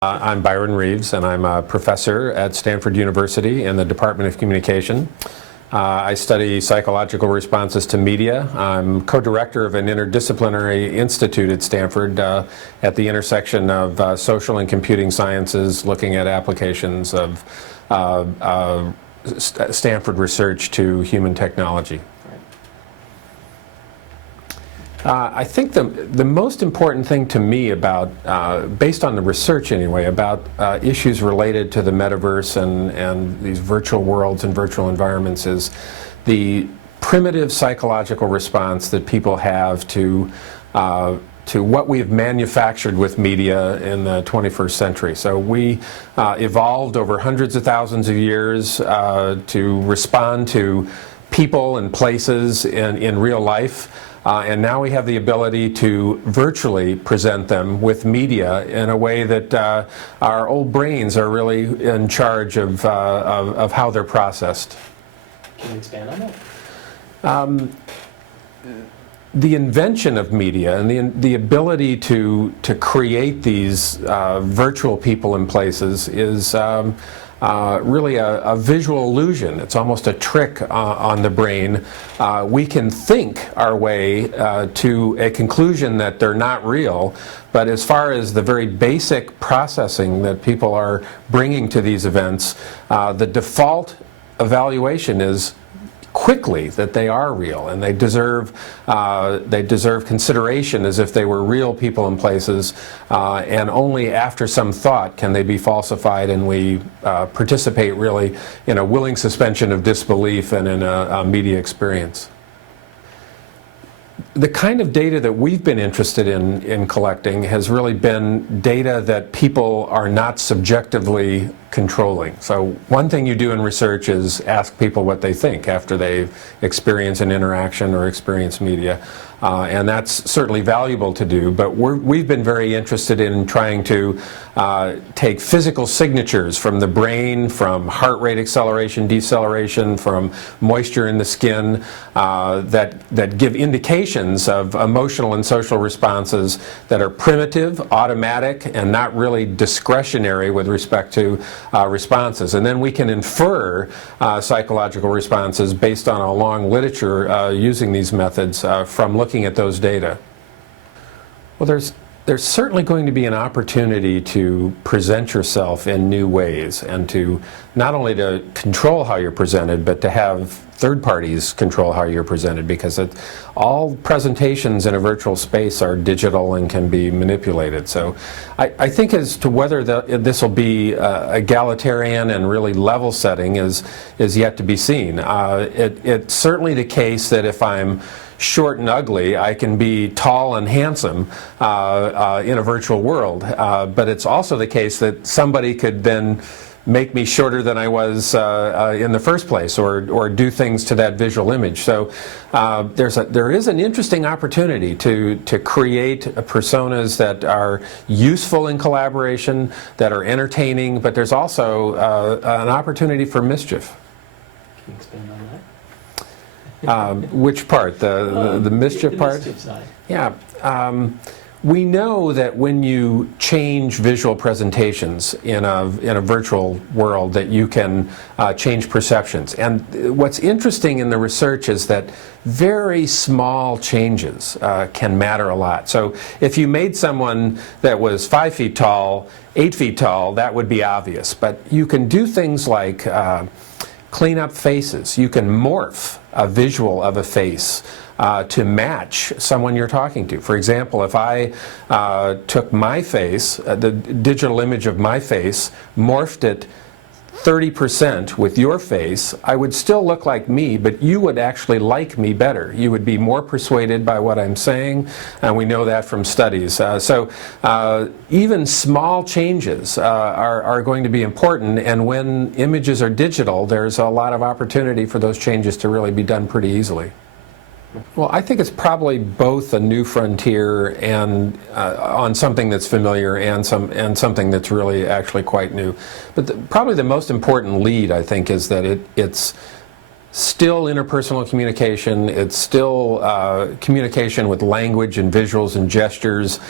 I'm Byron Reeves, and I'm a professor at Stanford University in the Department of Communication. I study psychological responses to media. I'm co-director of an interdisciplinary institute at Stanford at the intersection of social and computing sciences, looking at applications of Stanford research to human technology. I think the most important thing to me about, based on the research anyway, about issues related to the metaverse and these virtual worlds and virtual environments is the primitive psychological response that people have to what we've manufactured with media in the 21st century. So we evolved over hundreds of thousands of years to respond to people and places in real life. And now we have the ability to virtually present them with media in a way that our old brains are really in charge of how they're processed. Can you expand on that? The invention of media and the ability to create these virtual people and places is really a visual illusion. It's almost a trick on the brain. We can think our way to a conclusion that they're not real, but as far as the very basic processing that people are bringing to these events, the default evaluation is quickly that they are real, and they deserve consideration as if they were real people and places, and only after some thought can they be falsified, and we participate really in a willing suspension of disbelief and in a media experience. The kind of data that we've been interested in collecting has really been data that people are not subjectively controlling. So one thing you do in research is ask people what they think after they experience an interaction or experience media. And that's certainly valuable to do, but we've been very interested in trying to take physical signatures from the brain, from heart rate acceleration, deceleration, from moisture in the skin, that give indications of emotional and social responses that are primitive, automatic, and not really discretionary with respect to responses. And then we can infer psychological responses based on a long literature using these methods from looking at those data. Well, there's certainly going to be an opportunity to present yourself in new ways, and to not only to control how you're presented, but to have third parties control how you're presented, because all presentations in a virtual space are digital and can be manipulated. So I think as to whether this will be egalitarian and really level setting is yet to be seen. It's certainly the case that if I'm short and ugly, I can be tall and handsome in a virtual world. But it's also the case that somebody could then make me shorter than I was in the first place, or do things to that visual image. So there is an interesting opportunity to create personas that are useful in collaboration, that are entertaining, but there's also an opportunity for mischief. Can you expand on that? Which part? The mischief part? The mischief side. Yeah. We know that when you change visual presentations in a virtual world, that you can change perceptions. And what's interesting in the research is that very small changes can matter a lot. So if you made someone that was 5 feet tall, 8 feet tall, that would be obvious. But you can do things like clean up faces. You can morph a visual of a face to match someone you're talking to. For example, if I took my face, the digital image of my face, morphed it 30% with your face, I would still look like me, but you would actually like me better. You would be more persuaded by what I'm saying, and we know that from studies. So even small changes are going to be important, and when images are digital, there's a lot of opportunity for those changes to really be done pretty easily. Well, I think it's probably both a new frontier and on something that's familiar, and something that's really actually quite new. But probably the most important lead, I think, is that it's still interpersonal communication. It's still communication with language and visuals and gestures,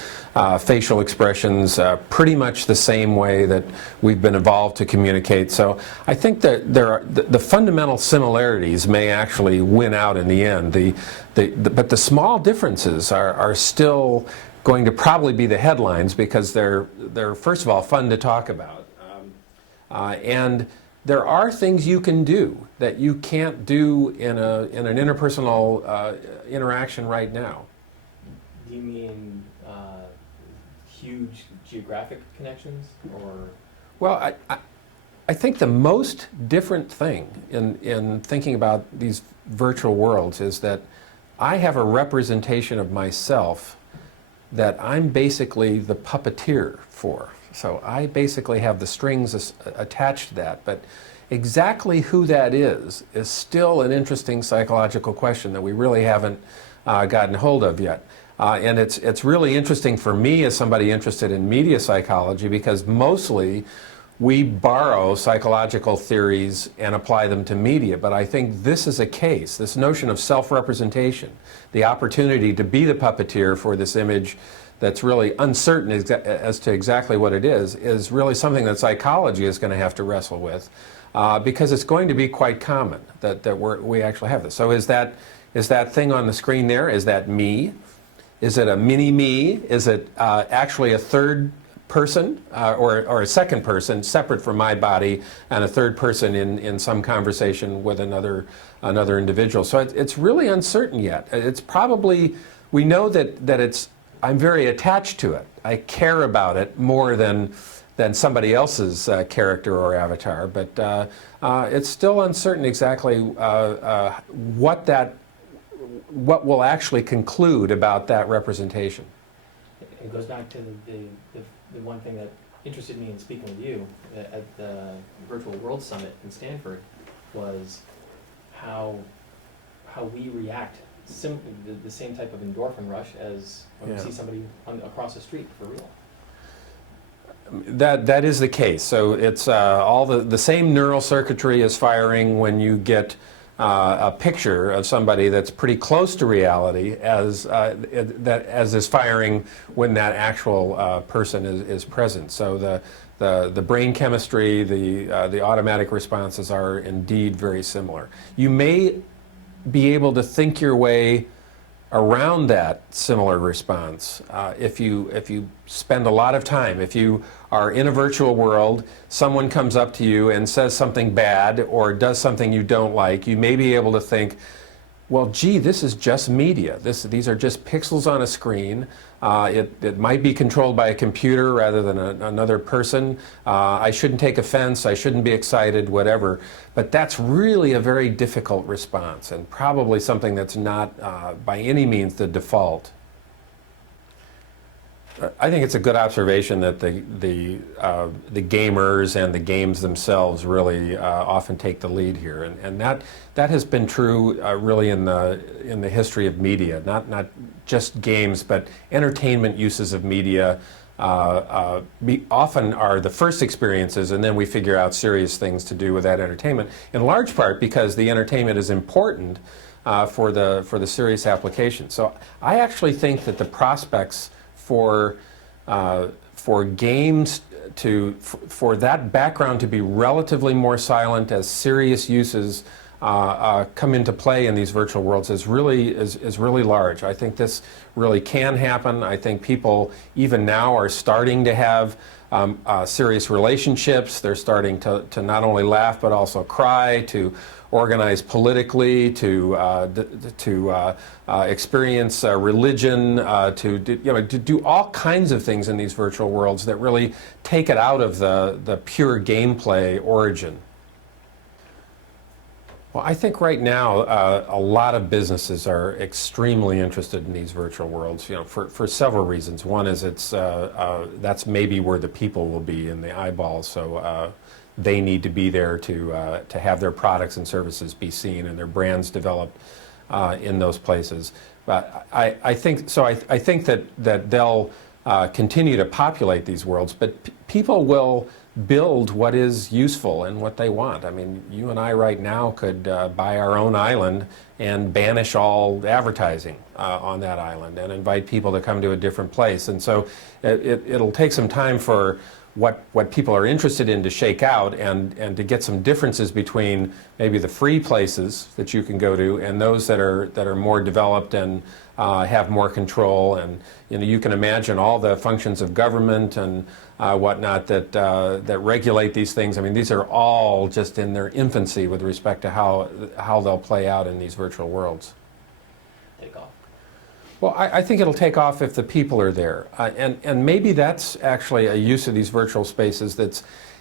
facial expressions, pretty much the same way that we've been evolved to communicate. So I think that the fundamental similarities may actually win out in the end. But the small differences are still going to probably be the headlines, because they're first of all fun to talk about, and there are things you can do that you can't do in an interpersonal interaction right now. Do you mean huge geographic connections, or? Well, I think the most different thing in thinking about these virtual worlds is that I have a representation of myself that I'm basically the puppeteer for. So I basically have the strings attached to that, but exactly who that is still an interesting psychological question that we really haven't gotten hold of yet. And it's really interesting for me as somebody interested in media psychology, because mostly we borrow psychological theories and apply them to media. But I think this is a case, this notion of self-representation, the opportunity to be the puppeteer for this image that's really uncertain as to exactly what it is really something that psychology is going to have to wrestle with, because it's going to be quite common that we actually have this. So is that thing on the screen there, is that me? Is it a mini-me? Is it actually a third person or a second person separate from my body, and a third person in some conversation with another individual? So it's really uncertain yet. It's probably, we know that it's, I'm very attached to it. I care about it more than somebody else's character or avatar, but it's still uncertain exactly what will actually conclude about that representation. It goes back to the one thing that interested me in speaking with you at the Virtual World Summit in Stanford was how we react, the same type of endorphin rush as when we see somebody across the street for real. That is the case. So it's all the same neural circuitry is firing when you get a picture of somebody that's pretty close to reality as is firing when that actual person is present. So the brain chemistry, the automatic responses are indeed very similar. You may be able to think your way around that similar response if you spend a lot of time. If you are in a virtual world, someone comes up to you and says something bad or does something you don't like, you may be able to think, well, gee, this is just media. These are just pixels on a screen. It might be controlled by a computer rather than another person. I shouldn't take offense. I shouldn't be excited, whatever. But that's really a very difficult response, and probably something that's not by any means the default. I think it's a good observation that the gamers and the games themselves really often take the lead here, and that has been true really in the history of media. Not just games, but entertainment uses of media often are the first experiences, and then we figure out serious things to do with that entertainment. In large part because the entertainment is important for the serious application. So I actually think that the prospects for games for that background to be relatively more silent as serious uses come into play in these virtual worlds is really large. I think this really can happen. I think people even now are starting to have serious relationships. They're starting to not only laugh but also cry, to organize politically, to experience religion, to do all kinds of things in these virtual worlds that really take it out of the pure gameplay origin. Well, I think right now a lot of businesses are extremely interested in these virtual worlds, for several reasons. One is that's maybe where the people will be, in the eyeballs, so they need to be there to have their products and services be seen and their brands developed in those places. But I think that they'll continue to populate these worlds, but people will build what is useful and what they want. I mean, you and I right now could buy our own island and banish all advertising on that island and invite people to come to a different place. And so it'll take some time for what people are interested in to shake out and to get some differences between maybe the free places that you can go to and those that are more developed and have more control. And you can imagine all the functions of government and whatnot that regulate these things. I mean, these are all just in their infancy with respect to how they'll play out in these virtual worlds. Take off. Well, I think it'll take off if the people are there, and maybe that's actually a use of these virtual spaces.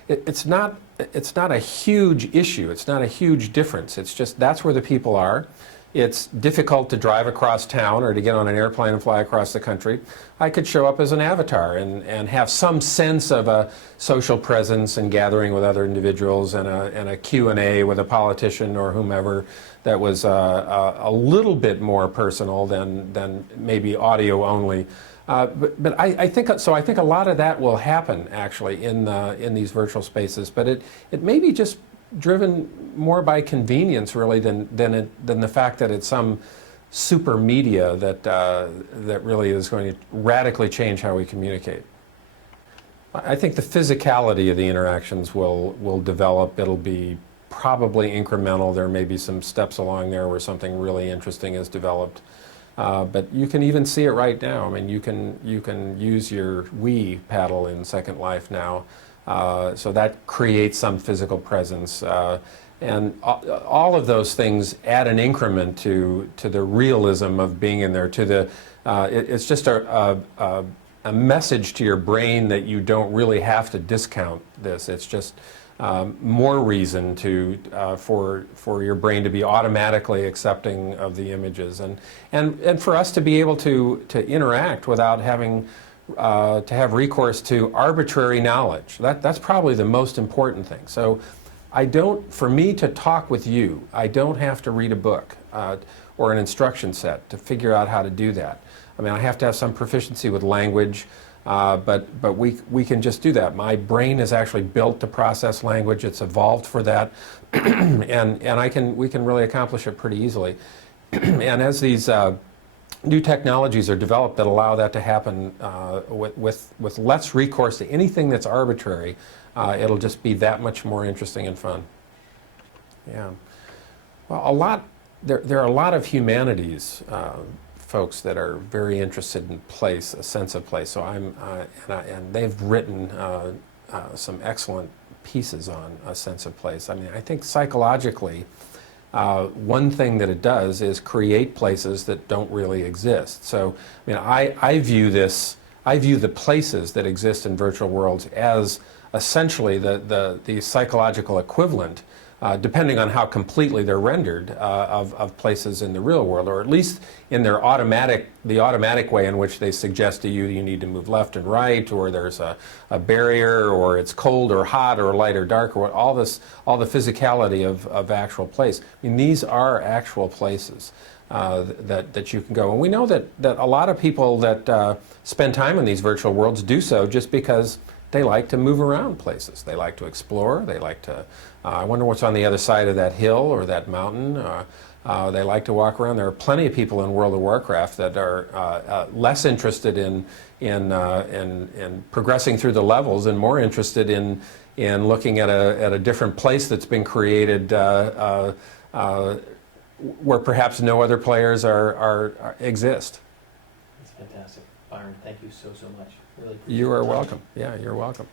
It's not a huge issue. It's not a huge difference. It's just that's where the people are. It's difficult to drive across town or to get on an airplane and fly across the country. I could show up as an avatar and have some sense of a social presence and gathering with other individuals and a Q&A with a politician or whomever that was a little bit more personal than maybe audio only. But I think so. I think a lot of that will happen actually in these virtual spaces. But it may be just driven more by convenience really than the fact that it's some super media that really is going to radically change how we communicate. I think the physicality of the interactions will develop. It'll be probably incremental. There may be some steps along there where something really interesting is developed. But you can even see it right now. I mean, you can use your Wii paddle in Second Life now. So that creates some physical presence. And all of those things add an increment to the realism of being in there. It's just a message to your brain that you don't really have to discount this. It's just more reason for your brain to be automatically accepting of the images, and for us to be able to interact without having to have recourse to arbitrary knowledge. That's probably the most important thing. So for me to talk with you, I don't have to read a book or an instruction set to figure out how to do that. I mean, I have to have some proficiency with language, but we can just do that. My brain is actually built to process language. It's evolved for that, and we can really accomplish it pretty easily. And as these new technologies are developed that allow that to happen with less recourse to anything that's arbitrary, it'll just be that much more interesting and fun. Yeah. Well, there are a lot of humanities folks that are very interested in place, a sense of place. So and they've written some excellent pieces on a sense of place. I mean, I think psychologically, one thing that it does is create places that don't really exist. So, I mean, I view the places that exist in virtual worlds as essentially the psychological equivalent, depending on how completely they're rendered, of places in the real world, or at least in the automatic way in which they suggest to you you need to move left and right, or there's a barrier, or it's cold or hot or light or dark, or all the physicality of actual place. I mean, these are actual places that you can go. And we know that a lot of people that spend time in these virtual worlds do so just because they like to move around places. They like to explore. They like to, I wonder what's on the other side of that hill or that mountain. They like to walk around. There are plenty of people in World of Warcraft that are less interested in progressing through the levels and more interested in looking at a different place that's been created where perhaps no other players exist. That's fantastic. Byron, thank you so much. Really appreciate You are the time. welcome. Yeah, you're welcome.